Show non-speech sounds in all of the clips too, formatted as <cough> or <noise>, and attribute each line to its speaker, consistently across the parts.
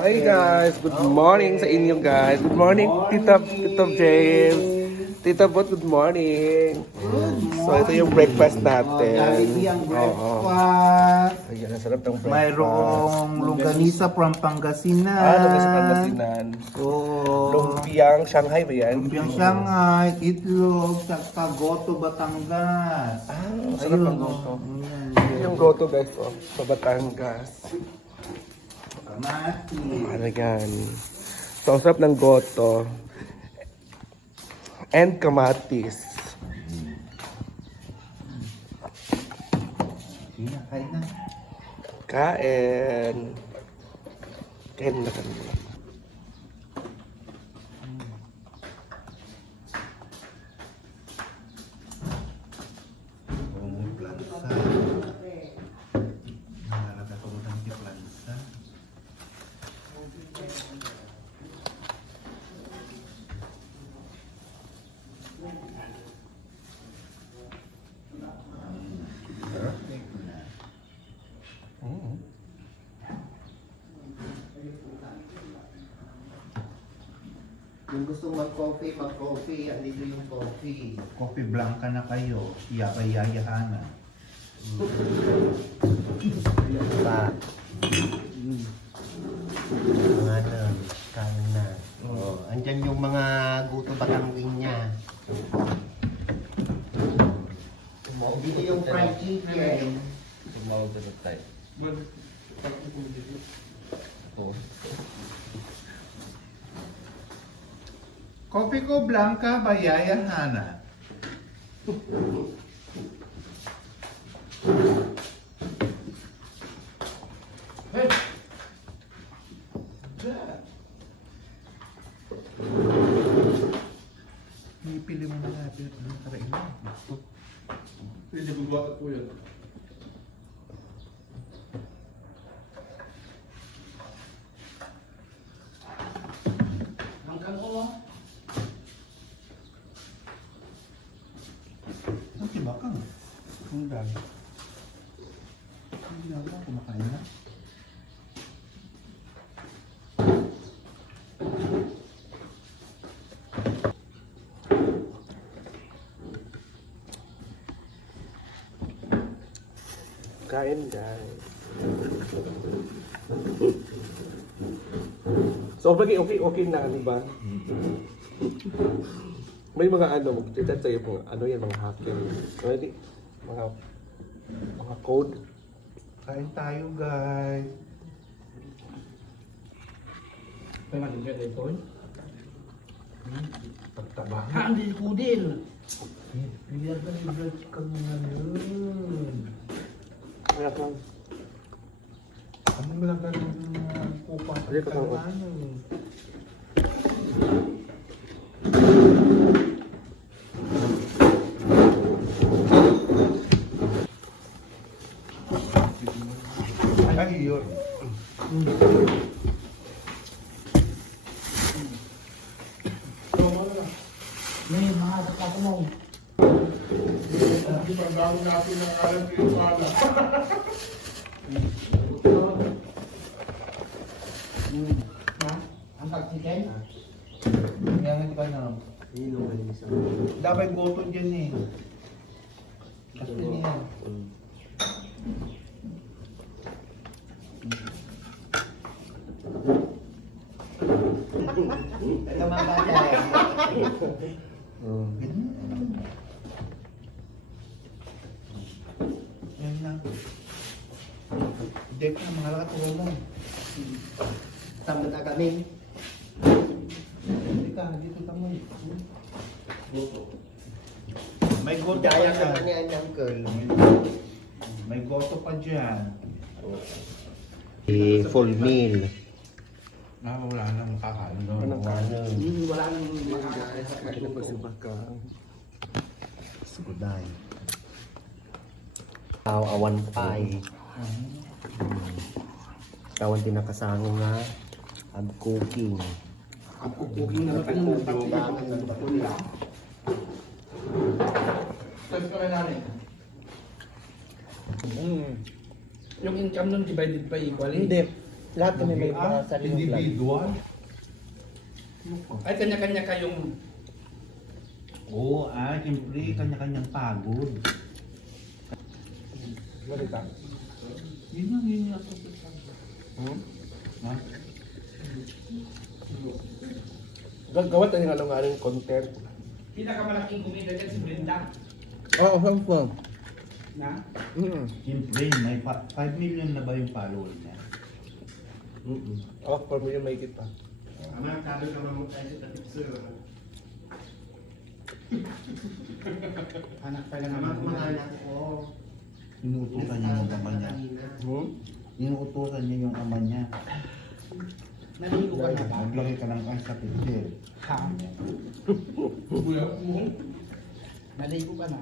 Speaker 1: Hi guys, good morning sa inyo guys. Good morning, Tita, Tita James. Tita Bot, good morning. So ito yung breakfast natin.
Speaker 2: Ang breakfast.
Speaker 1: Ayan, ang sarap ng breakfast.
Speaker 2: Mayroong longganisa from Pangasinan.
Speaker 1: Ah, lugas sa Pangasinan.
Speaker 2: Oo.
Speaker 1: Lumpiang Shanghai ba yan?
Speaker 2: Lumpiang Shanghai, itlog, sa Goto, Batangas.
Speaker 1: Ah, ang sarap ng goto. Yung goto guys, oh, sa Batangas.
Speaker 2: Kamati.
Speaker 1: Ano yan? So, ang sarap ng goto. And kamatis.
Speaker 2: Sige na, kain na.
Speaker 1: Kain. Kain na kami.
Speaker 2: Oh, plansa. Nakakatulog ng plansa.
Speaker 3: Yung gusto mag-coffee, mag-coffee. Andito yung coffee.
Speaker 2: Coffee blanca na kayo. Yabay-yayahanan.
Speaker 3: Pa. Mga ano, kain na. Oh, andyan yung mga guto batangwing niya. Dito yung fried chicken.
Speaker 2: Coffee ko blanca, bayayahanan. Pipili mo na natin ang karin mo.
Speaker 1: Pwede bubuhat po yun.
Speaker 2: Ang tibakang. Ang dami. Hindi na ako kumakain na.
Speaker 1: Kain guys. So, okay, okay, okay na, di ba? May mga ano, magtitad sa'yo mga ano yan, mga hacking. Ready? Mga, mga code.
Speaker 2: Kain tayo guys.
Speaker 4: May malinggit ay ito.
Speaker 2: Pagtaba.
Speaker 4: Ha, hindi ko din. Bigyan ka ng blood ka ngayon.
Speaker 1: Kaya ka,
Speaker 2: Ano mo lang ganun ng kupa
Speaker 1: ka kang-
Speaker 2: ano? Yun.
Speaker 4: May mga kapatid mo. Ha? Ang pag-chicken?
Speaker 2: Ngayon ka na. Dapat goto dyan eh. Kasi niya.
Speaker 3: Ito mga bata.
Speaker 2: Yan na. Dek na mga lakat mo.
Speaker 3: Tama na kami.
Speaker 2: Hindi ka, dito ka mo. May goto pa
Speaker 3: Kaya ka
Speaker 2: dyan.
Speaker 3: niya ni Uncle.
Speaker 2: May goto pa dyan.
Speaker 3: full meal.
Speaker 2: Ah, wala na makakain doon.
Speaker 1: Ano ka?
Speaker 3: Ano?
Speaker 4: Hindi, wala nang
Speaker 1: guys, kain na po si Bakang.
Speaker 3: Suday. Tao awan pie. Kawan tinakasango nga. Ab cooking.
Speaker 4: cooking na natin yung Test ko rin natin.
Speaker 1: Mm.
Speaker 4: Yung income nun divided by equally?
Speaker 1: Hindi.
Speaker 5: Lahat kami may mga
Speaker 2: Ah,
Speaker 5: sariling vlog.
Speaker 2: individual.
Speaker 4: Ay, kanya-kanya kayong...
Speaker 2: Oo, ah, siyempre, kanya-kanyang pagod.
Speaker 1: Malita.
Speaker 2: Yun lang, yun yung ako.
Speaker 1: Hmm?
Speaker 2: Ha?
Speaker 1: Gagawa tayo ng alang content.
Speaker 4: Pinakamalaking kumita dyan si Brenda.
Speaker 5: Oo, oh, oh,
Speaker 4: Na?
Speaker 1: Mm.
Speaker 2: Siyempre, may 5 million na ba yung followers niya?
Speaker 1: Mm-mm. Oh, for yung may kita.
Speaker 3: Ama, kami ka mamutay sa tapos. <laughs>
Speaker 4: Anak pa lang
Speaker 3: Ama,
Speaker 4: naman.
Speaker 3: kumakain ako.
Speaker 2: Inuutusan niya yung ama niya.
Speaker 1: Hmm?
Speaker 2: Inuutusan niya yung ama niya.
Speaker 4: Naligo ka na ba?
Speaker 2: Maglagay ka ng ice sa picture.
Speaker 4: Ha? Naligo ka na?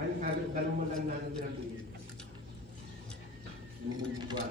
Speaker 3: Ay, ganun mo lang natin sila tingin. Yung buwan.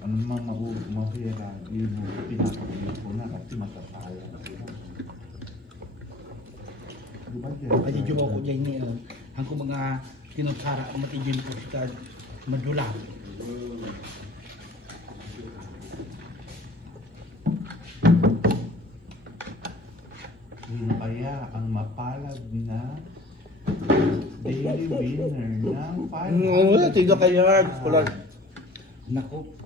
Speaker 2: ano man mau mahira, yun mo pinapakita ko na kasi matataya na sila. Di ba Jer?
Speaker 4: Kasi juga ko dyan ni uh, ang kung mga tinutara ang matijin ko sa madula.
Speaker 2: Sino kaya ang mapalad na daily winner ng 500?
Speaker 5: Oo, tiga kayo. Kulang.
Speaker 4: Nako.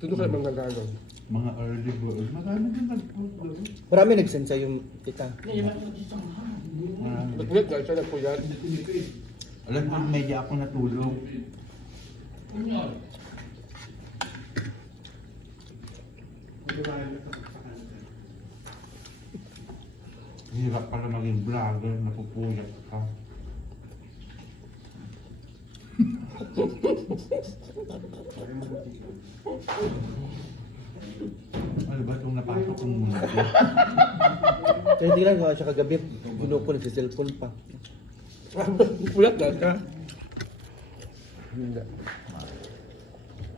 Speaker 1: Tudo kayo mga gagawin.
Speaker 2: Mga early bird. Marami din nag-post doon.
Speaker 5: Marami nag-send sa'yo yung tita.
Speaker 2: Marami.
Speaker 1: Nagpulit guys, siya nagpuyat.
Speaker 2: Alam mo, medyo ako natulog. Hirap pala maging vlogger, napupuyat ka. Ano ba itong napasok kong mundo?
Speaker 5: Kaya hindi lang siya kagabi. Binukol sa cellphone pa.
Speaker 1: Puyat na siya. Hindi.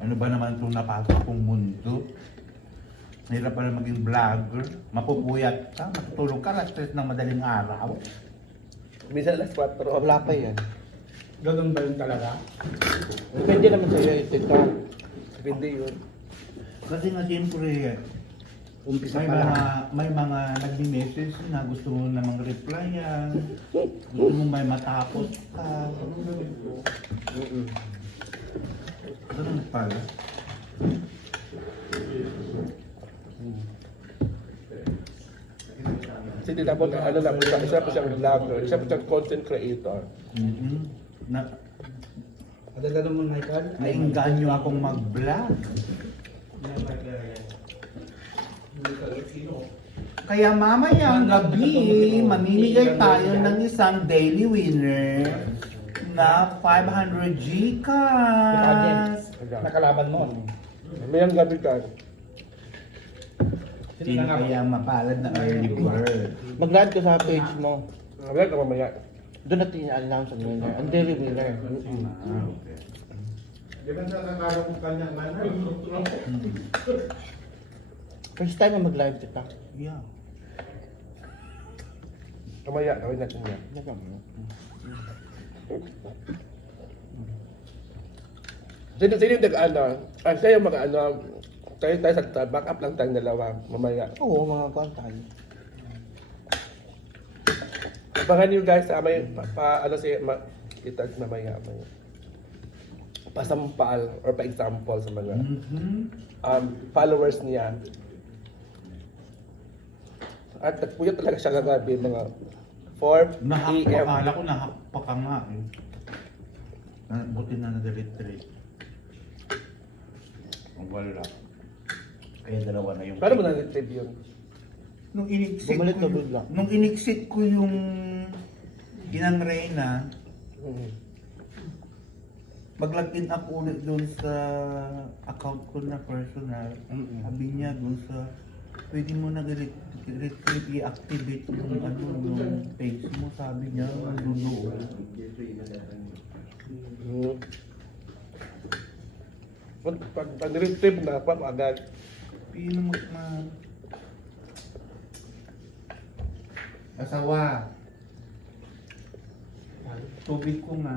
Speaker 2: Ano ba naman itong napasok kong mundo? Hirap pala maging vlogger. Mapupuyat ka, matutulog ka alas 3 ng madaling araw.
Speaker 1: Minsan alas 4.
Speaker 5: Wala pa yan.
Speaker 4: Ganun ba yun talaga?
Speaker 5: Depende naman sa'yo yung tita.
Speaker 1: Hindi yun.
Speaker 2: Kasi nga siyempre,
Speaker 4: Umpisa
Speaker 2: may
Speaker 4: pa lang.
Speaker 2: mga, may mga nagbi-message na gusto mo namang replyan, gusto mo may matapos ka.
Speaker 1: Mm-mm.
Speaker 2: Ganun pala.
Speaker 1: Si Tita Bot, ano lang, isa, pa siyang vlogger, isa pa siyang content creator.
Speaker 2: Mhm. Na,
Speaker 4: Adala mo Michael?
Speaker 2: nainganyo akong mag-vlog. Kaya mamayang gabi, mamimigay tayo ng isang daily winner na 500 Gcash.
Speaker 4: Nakalaban mo.
Speaker 1: Mayang gabi guys.
Speaker 2: Sino kaya mapalad na early bird?
Speaker 5: Mag-live ka sa page mo.
Speaker 1: Wala ka mamaya.
Speaker 5: Doon natin i-announce ang winner. Ang daily winner.
Speaker 2: Ah, okay.
Speaker 3: Di ba sa kakarap mo kanya man?
Speaker 5: First time na mag-live tita.
Speaker 2: Yeah.
Speaker 1: Mamaya, gawin natin yan. Sino, sino yung nag-ano? Ah, siya yung mag-ano. Tayo tayo sa back up lang tayong dalawa. Mamaya.
Speaker 5: Oo, mga kuwan tayo.
Speaker 1: Abangan nyo guys, ah, may pa, pa- ano si, ma, kita mamaya. May, pasampal or pa-example sa mga
Speaker 2: Mhm.
Speaker 1: um, followers niya. At nagpuyat talaga siya kagabi, mga 4
Speaker 2: Nahakpa,
Speaker 1: p.m.
Speaker 2: akala ko nahakpa ka nga eh. Na- Buti na na-delete-delete. Wala.
Speaker 3: Kaya dalawa na yung...
Speaker 1: Paano mo na-retrieve yun?
Speaker 2: Nung iniksit
Speaker 5: Bumalik
Speaker 2: ko,
Speaker 5: na
Speaker 2: nung iniksit ko yung inang Reyna,
Speaker 1: Mm.
Speaker 2: mag-login up ulit doon sa account ko na personal. Sabi niya doon sa pwede mo na retrieve i-activate yung ano yung page mo sabi niya doon
Speaker 1: Mm. Pag, pag, pag retrieve na, pap agad.
Speaker 2: Pino mo ma Asawa. Tubig ko nga.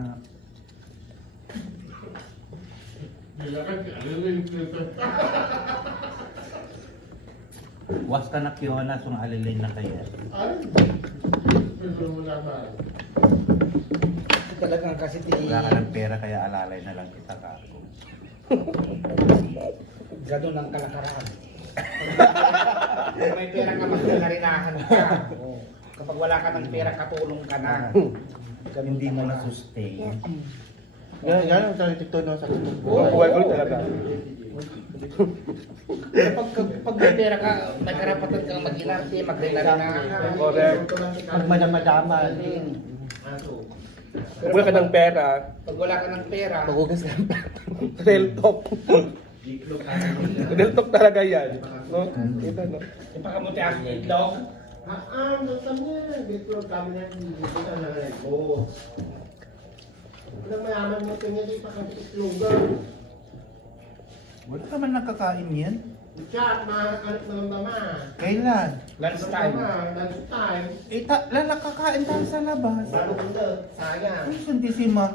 Speaker 2: <laughs> Was ka na kiona sung alilin na kaya.
Speaker 4: Talagang kasi ti...
Speaker 2: Wala ka ng pera kaya alalay na lang kita ka ako. <laughs>
Speaker 4: Ganun ang kalakaraan. <laughs> Kung may pera ka, magkalarinahan ka. Kapag wala ka ng pera, katulong ka na. <laughs> Ganun
Speaker 2: Hindi mo na sustain.
Speaker 5: Yan, yan ang talagang tito no sa
Speaker 1: Oo, buhay ko talaga.
Speaker 4: Kapag, pag may pera ka, may karapatan kang mag-inarte, maglarinahan ka.
Speaker 1: Correct.
Speaker 5: Pag madama-dama, din.
Speaker 1: Kung wala ka ng pera,
Speaker 4: Pag wala ka ng pera,
Speaker 5: Magugas ka ng
Speaker 1: real talk. real talk talaga yan. No? Kita, no?
Speaker 4: ipakamuti ang itlog.
Speaker 3: Ah, gusto niya. Dito kami na dito na ko. Walang mayaman mo tingin dito kasi itlogan.
Speaker 2: Wala ka man nakakain yan.
Speaker 3: Chat, mahanap na ng dama.
Speaker 2: Kailan?
Speaker 4: Lunchtime.
Speaker 3: Lunch time.
Speaker 2: Eh, ta- lala kakain tayo sa labas.
Speaker 3: Bago ko sayang.
Speaker 2: Ay, kundi si ma.